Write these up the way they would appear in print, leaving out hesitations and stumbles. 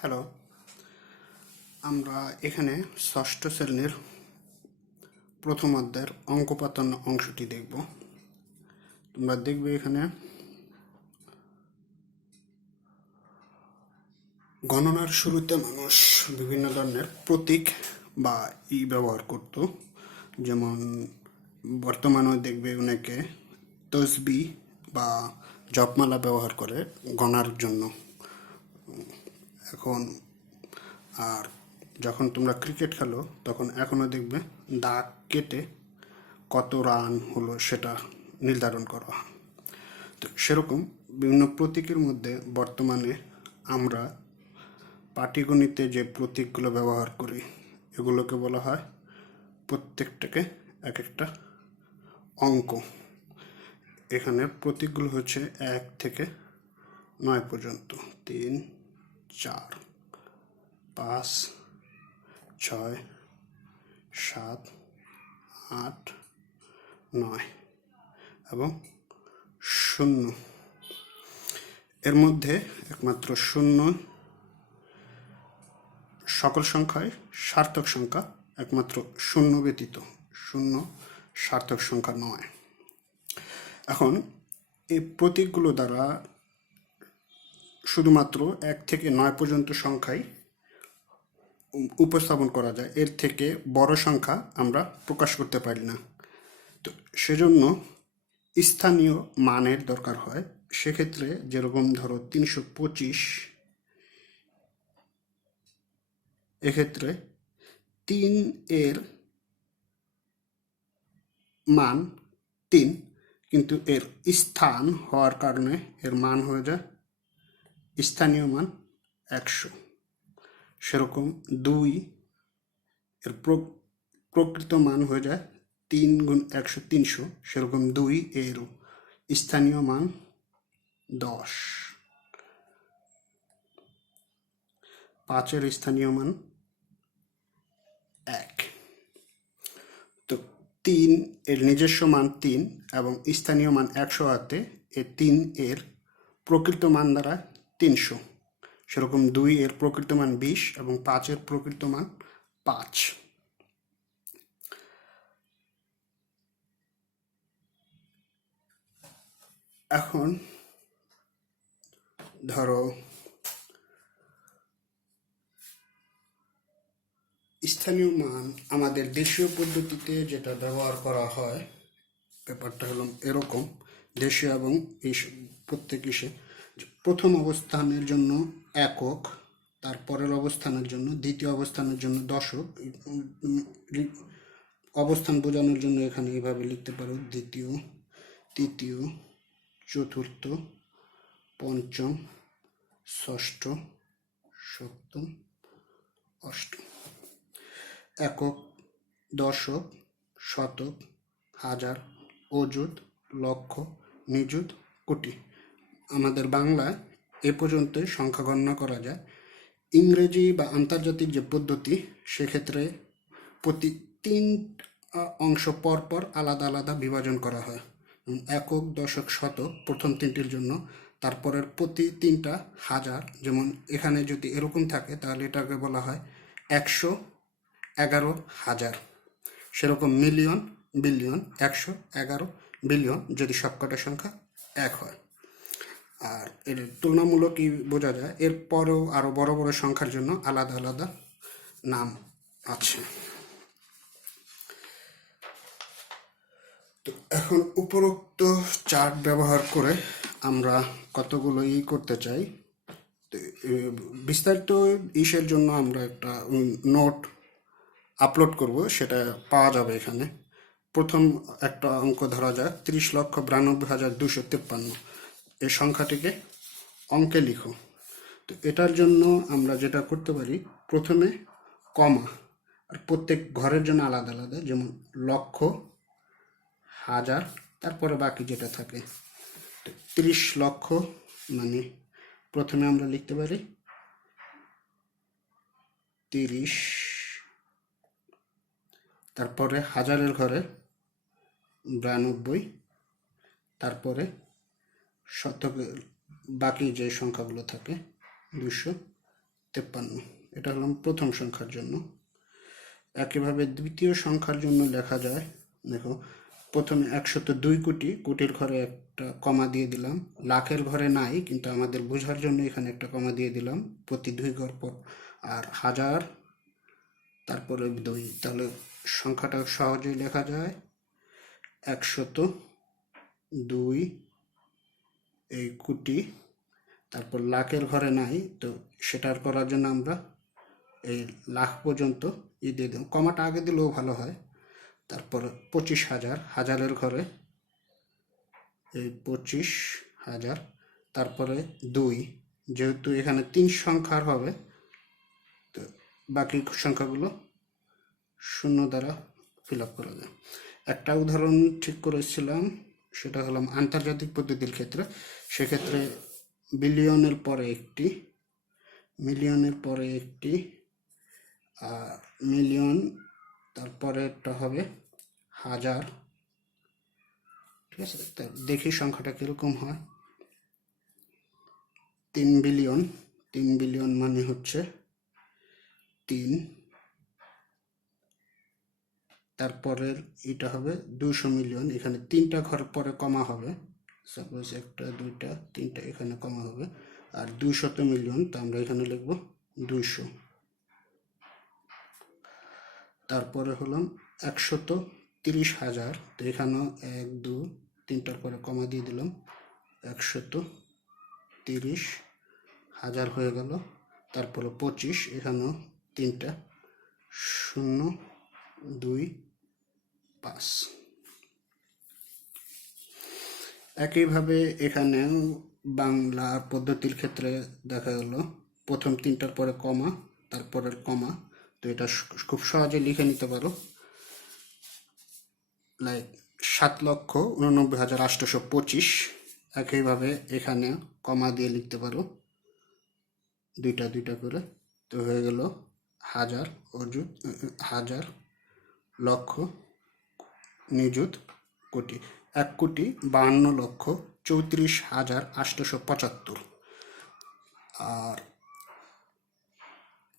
Hello, আমরা এখানে ষষ্ঠ শ্রেণীর প্রথম অধ্যায়ের অঙ্কপাতন অংশটি দেখব। তোমরা দেখবে এখানে গণনার শুরুতে মানুষ বিভিন্ন ধরনের প্রতীক বা ব্যবহার করত। যেমন বর্তমানেও দেখবে অনেকে তসবি বা জপমালা ব্যবহার করে গণার জন্য। এখন আর যখন তোমরা ক্রিকেট খেলো তখন এখনও দেখবে দাগ কেটে কত রান হলো সেটা নির্ধারণ করা হয়। তো সেরকম বিভিন্ন প্রতীকের মধ্যে বর্তমানে আমরা পাটিগণিতে যে প্রতীকগুলো ব্যবহার করি এগুলোকে বলা হয় প্রত্যেকটাকে এক একটা অঙ্ক। এখানে প্রতীকগুলো হচ্ছে 1 থেকে 9 পর্যন্ত। 3, 4, 5, 6, 7, 8, 9 এবং 0। এর মধ্যে একমাত্র 0 সকল সংখ্যায় সার্থক সংখ্যা, একমাত্র 0 ব্যতীত 0 সার্থক সংখ্যা নয়। এখন এই প্রতীকগুলো দ্বারা শুধুমাত্র 1 থেকে 9 পর্যন্ত সংখ্যাই উপস্থাপন করা যায়, এর থেকে বড় সংখ্যা আমরা প্রকাশ করতে পারি না। তো সেজন্য স্থানীয় মানের দরকার হয়। সেক্ষেত্রে যেরকম ধরো 325, এক্ষেত্রে 3 এর মান 3, কিন্তু এর স্থান হওয়ার কারণে এর মান হয়ে যায় স্থানীয় মান 100। সেরকম 2 এর প্রকৃত মান হয়ে যায় 3 গুণ 100 300। সেরকম 2 এর স্থানীয় মান 10। 5 এর স্থানীয় মান 1। তো 3 এর নিজস্ব মান 3 এবং স্থানীয় মান 100 হাতে এ 3 এর প্রকৃত মান দ্বারা 300। সেরকম 2 এর প্রকৃত মান 20 এবং 5 এর প্রকৃত মান 5। এখন ধরো স্থানীয় মান আমাদের দেশীয় পদ্ধতিতে যেটা ব্যবহার করা হয়, ব্যাপারটা হলো এরকম। দেশীয় এবং প্রত্যেক প্রথম অবস্থানের জন্য একক, তারপরের অবস্থানের জন্য, দ্বিতীয় অবস্থানের জন্য দশক। অবস্থান বোঝানোর জন্য এখানে এইভাবে লিখতে পারো: দ্বিতীয়, তৃতীয়, চতুর্থ, পঞ্চম, ষষ্ঠ, সপ্তম, অষ্টম। একক, দশক, শতক, হাজার, অযুত, লক্ষ, নিযুত, কোটি। আমাদের বাংলায় এ পর্যন্তই সংখ্যা গণনা করা যায়। ইংরেজি বা আন্তর্জাতিক যে পদ্ধতি, সেক্ষেত্রে প্রতি 3 অংশ পর পর আলাদা আলাদা বিভাজন করা হয়। একক, দশক, শতক প্রথম 3টির জন্য, তারপরের প্রতি 3টা হাজার। যেমন এখানে যদি এরকম থাকে তাহলে এটাকে বলা হয় 111,000। সেরকম মিলিয়ন, বিলিয়ন, 111 বিলিয়ন যদি সবকটা সংখ্যা 1 হয়। আর এর তুলনামূলক কি বোঝা যায়, এর পরেও আরও বড় বড় সংখ্যার জন্য আলাদা আলাদা নাম আছে। তো এখন উপরোক্ত চার্ট ব্যবহার করে আমরা কতগুলো করতে চাই। বিস্তারিত ইসের জন্য আমরা একটা নোট আপলোড করব, সেটা পাওয়া যাবে এখানে। প্রথম একটা অঙ্ক ধরা যায় 30,92,253। এই সংখ্যাটিকে অঙ্কে লিখো। তো এটার জন্য আমরা যেটা করতে পারি, প্রথমে কমা, আর প্রত্যেক ঘরের জন্য আলাদা আলাদা, যেমন লক্ষ, হাজার, তারপরে বাকি যেটা থাকে। 30 লক্ষ মানে প্রথমে আমরা লিখতে পারি 30, তারপরে হাজারের ঘরে 92, তারপরে শতকের বাকি যে সংখ্যাগুলো থাকে 253। 53। এটা হলো প্রথম সংখ্যার জন্য। একইভাবে দ্বিতীয় সংখ্যার জন্য লেখা যায়, দেখো প্রথমে 102 কোটি, কোটির ঘরে একটা কমা দিয়ে দিলাম, লাখের ঘরে নাই কিন্তু আমাদের বোঝার জন্য এখানে একটা কমা দিয়ে দিলাম প্রতি 2 ঘর পর, আর হাজার তারপরে 2, তাহলে সংখ্যাটা সহজেই লেখা যায় 102 এই কোটি, তারপর লাখের ঘরে নাই তো সেটার করার জন্য আমরা এই লাখ পর্যন্ত দিয়ে দেব, কমাটা আগে দিলেও ভালো হয়। তারপর 25,000, হাজারের ঘরে এই 25,000, তারপরে 2, যেহেতু এখানে 3 সংখ্যার হবে তো বাকি সংখ্যাগুলো শূন্য দ্বারা ফিল আপ করা যায়। একটা উদাহরণ ঠিক করেছিলাম, সেটা হলাম আন্তর্জাতিক পদ্ধতির ক্ষেত্রে। সেক্ষেত্রে বিলিয়নের পরে একটি, মিলিয়নের পরে একটি, মিলিয়ন, তারপরে একটা হবে হাজার। ঠিক আছে, দেখি সংখ্যাটা কিরকম হয়। 3 বিলিয়ন, 3 বিলিয়ন মানে হচ্ছে 3, তারপরের এটা হবে 200 মিলিয়ন, এখানে 3টা ঘর পরে কমা হবে, সাপোজ 1টা 2টা 3টা এখানে কমা হবে, আর 200 মিলিয়ন তো আমরা এখানে লিখব 200। তারপরে হলাম 130,000, তো এখানেও 1 2 3টার পরে কমা দিয়ে দিলাম, 130,000 হয়ে গেল। তারপরে 25, এখানেও 3টা 0 2 5। একইভাবে এখানেও বাংলা পদ্ধতির ক্ষেত্রে দেখা গেল প্রথম 3টার পরে কমা, তারপরের কমা, তো এটা খুব সহজে লিখে নিতে পারো, লাইক 7,89,825। একইভাবে এখানে কমা দিয়ে লিখতে পারো 2টা 2টা করে, তো হয়ে গেল হাজার, অযুত, হাজার, লক্ষ, নিযুত, কোটি, 1,52,34,875। আর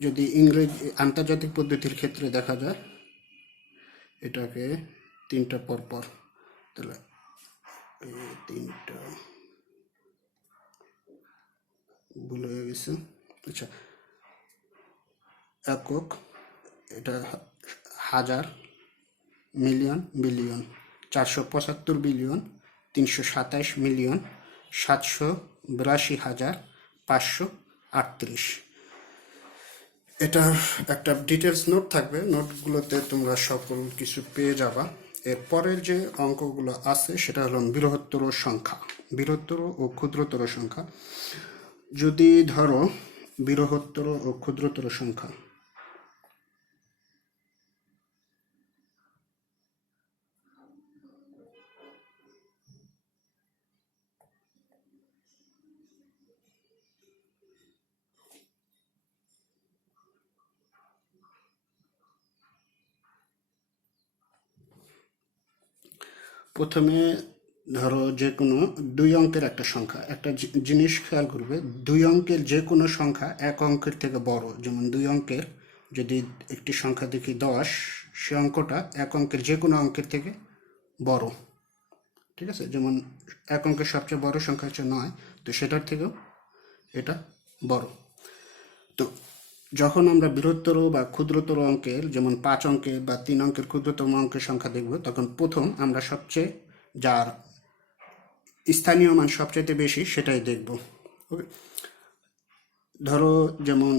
যদি ইংরেজি আন্তর্জাতিক পদ্ধতির ক্ষেত্রে দেখা যায়, এটাকে 3টা পর পর, তাহলে 3টা ভুল হয়ে গেছে। আচ্ছা, একক, এটা হাজার, মিলিয়ন, বিলিয়ন, 475 বিলিয়ন 327 মিলিয়ন 782,538। এটা একটা ডিটেলস নোট থাকবে, নোটগুলোতে তোমরা সকল কিছু পেয়ে যাবা। এরপরের যে অঙ্কগুলো আছে সেটা হলো বৃহত্তর সংখ্যা, বৃহত্তর ও ক্ষুদ্রতর সংখ্যা। যদি ধরো বৃহত্তর ও ক্ষুদ্রতর সংখ্যা, প্রথমে ধরো যে কোনো 2 অঙ্কের একটা সংখ্যা, একটা জিনিস খেয়াল করবে, 2 অঙ্কের যে কোনো সংখ্যা 1 অঙ্কের থেকে বড়। যেমন 2 অঙ্কের যদি একটি সংখ্যা দেখি 10, সে অঙ্কটা 1 অঙ্কের যে কোনো অঙ্কের থেকে বড়। ঠিক আছে, যেমন 1 অঙ্কের সবচেয়ে বড় সংখ্যা হচ্ছে 9, তো সেটার থেকেও এটা বড়। তো যখন আমরা বৃহত্তর বা ক্ষুদ্রতর অঙ্কের, যেমন 5 অঙ্কের বা 3 অঙ্কের ক্ষুদ্রতম অঙ্কের সংখ্যা দেখব, তখন প্রথম আমরা সবচেয়ে যার স্থানীয় মান সবচেয়ে বেশি সেটাই দেখব। ওকে, ধরো যেমন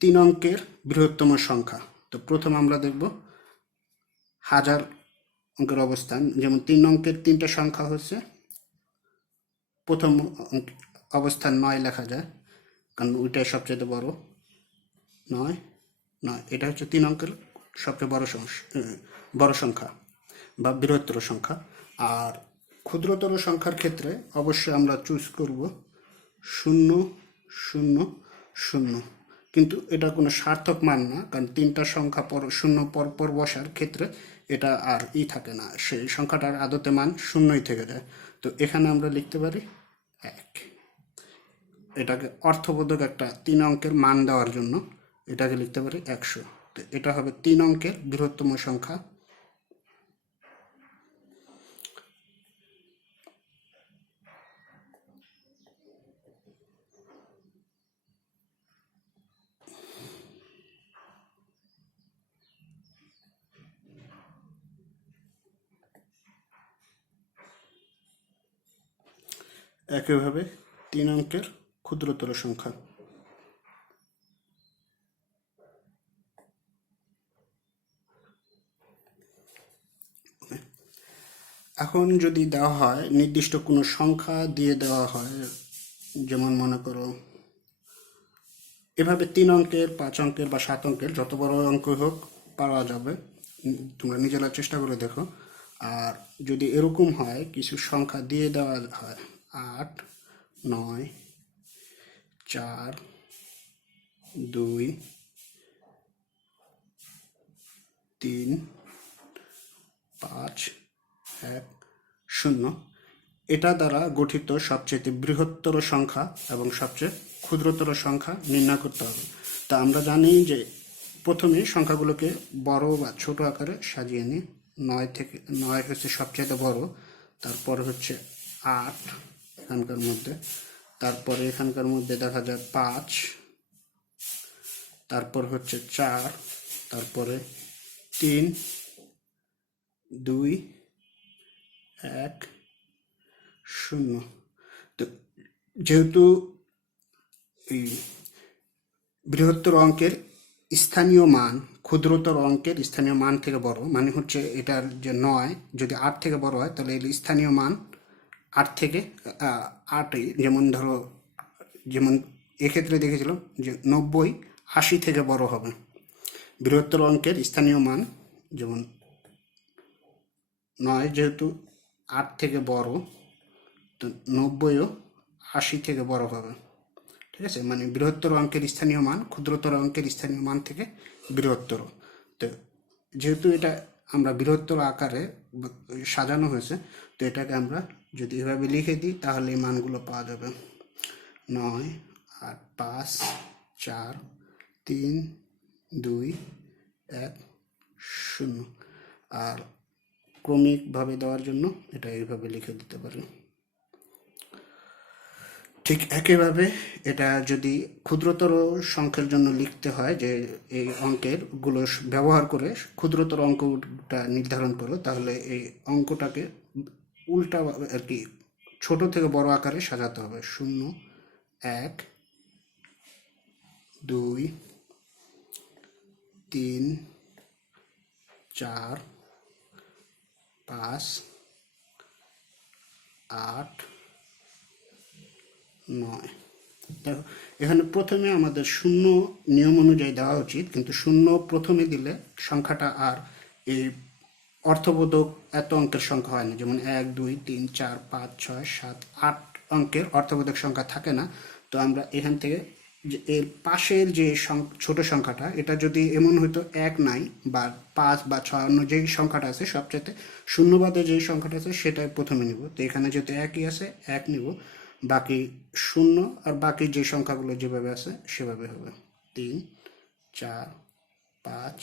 3 অঙ্কের বৃহত্তম সংখ্যা, তো প্রথম আমরা দেখব হাজার অঙ্কের অবস্থান। যেমন 3 অঙ্কের 3টা সংখ্যা হচ্ছে, প্রথম অবস্থান 9 লেখা যায়, কারণ ওইটাই সবচেয়ে বড়। 9 9, এটা হচ্ছে 3 অঙ্কের সবচেয়ে বড় সংখ্যা বা বৃহত্তর সংখ্যা। আর ক্ষুদ্রতর সংখ্যার ক্ষেত্রে অবশ্যই আমরা চুজ করব 0 0 0, কিন্তু এটা কোনো সার্থক মান না, কারণ 3টা সংখ্যা পর 0 পর পর বসার ক্ষেত্রে এটা আর থাকে না, সেই সংখ্যাটার আদতে মান 0ই থেকে যায়। তো এখানে আমরা লিখতে পারি 1। এটাকে অর্থবোধক একটা 3 অঙ্কের মান দেওয়ার জন্য এটাকে লিখতে পারি 100। তো এটা হবে 3 অঙ্কের বৃহত্তম সংখ্যা। একইভাবে 3 অঙ্কের ক্ষুদ্রতর সংখ্যা। এখন যদি দেওয়া হয় নির্দিষ্ট কোনো সংখ্যা দিয়ে দেওয়া হয়, যেমন মনে করো এভাবে 3 অঙ্কের 5 অঙ্কের বা 7 অঙ্কের যত বড় অঙ্ক হোক পাওয়া যাবে, তোমরা নিজেরা চেষ্টা করে দেখো। আর যদি এরকম হয় কিছু সংখ্যা দিয়ে দেওয়া হয় 8, 9, 4, 2, 3, 5, 1, 0, এটা দ্বারা গঠিত সবচেয়ে বৃহত্তর সংখ্যা এবং সবচেয়ে ক্ষুদ্রতর সংখ্যা নির্ণয় করতে হবে। তা আমরা জানি যে প্রথমে সংখ্যাগুলোকে বড় বা ছোট আকারে সাজিয়ে নিই। 9 হচ্ছে সবচেয়ে বড়, তারপর হচ্ছে 8 এখানকার মধ্যে, তারপরে এখানকার মধ্যে দেখা যায় 5, তারপর হচ্ছে 4, তারপরে 3, 2, 1, 0। তো যেহেতু এই বৃহত্তর অঙ্কের স্থানীয় মান ক্ষুদ্রতর অঙ্কের স্থানীয় মান থেকে বড়, মানে হচ্ছে এটার যে 9 যদি 8 থেকে বড় হয় তাহলে এর স্থানীয় মান 8 থেকে 8, যেমন ধরো যেমন এক্ষেত্রে দেখেছিলাম যে 90 80 থেকে বড় হবে। বৃহত্তর অঙ্কের স্থানীয় মান যেমন 9 যেহেতু 8 থেকে বড়, তো 90ও 80 থেকে বড় হবে। ঠিক আছে, মানে বৃহত্তর অঙ্কের স্থানীয় মান ক্ষুদ্রতর অঙ্কের স্থানীয় মান থেকে বৃহত্তর। তো যেহেতু এটা আমরা বৃহত্তর আকারে সাজানো হয়েছে, তো এটাকে আমরা যদি এভাবে লিখে দিই তাহলে এই মানগুলো পাওয়া যাবে 9, 8, 5, 4, 3, 2, 1, 0। আর ক্রমিকভাবে দেওয়ার জন্য এটা এইভাবে লিখে দিতে পারি। ঠিক একইভাবে এটা যদি ক্ষুদ্রতর সংখ্যার জন্য লিখতে হয় যে এই অঙ্কের গুলো ব্যবহার করে ক্ষুদ্রতর অঙ্কটা নির্ধারণ করো, তাহলে এই অঙ্কটাকে উল্টা আর কি ছোট থেকে বড় আকারে সাজাতে হবে। 0, 1, 2, 3, 4, 5, 8, 9। দেখো এখানে প্রথমে আমাদের 0 নিয়ম অনুযায়ী দেওয়া উচিত, কিন্তু 0 প্রথমে দিলে সংখ্যাটা আর এই অর্থবোধক এত অঙ্কের সংখ্যা হয় না। যেমন 1, 2, 3, 4, 5, 6, 7, 8 অঙ্কের অর্থবোধক সংখ্যা থাকে না। তো আমরা এখান থেকে যে এর পাশের যে ছোট সংখ্যাটা, এটা যদি এমন হয়তো 1 নাই বা 5 বা 6 অন্য যেই সংখ্যাটা আছে সবচেয়ে শূন্যবাদে যেই সংখ্যাটা আছে সেটাই প্রথমে নিব। তো এখানে যেহেতু 1ই আছে 1 নিব, বাকি 0 আর বাকি যে সংখ্যাগুলো যেভাবে আছে সেভাবে হবে। 3, 4, 5,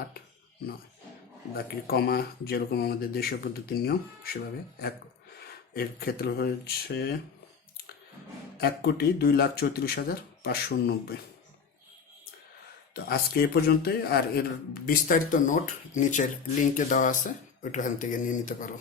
8, 9, বাকি কমা যেরকম আমাদের দেশীয় পদ্ধতির নিয়ম সেভাবে। এর ক্ষেত্রে হচ্ছে 1,02,34,590। তো আজকে এ পর্যন্তই। আর এর বিস্তারিত নোট নিচের লিঙ্কে দেওয়া আছে, ওইখান থেকে নিয়ে নিতে পারো।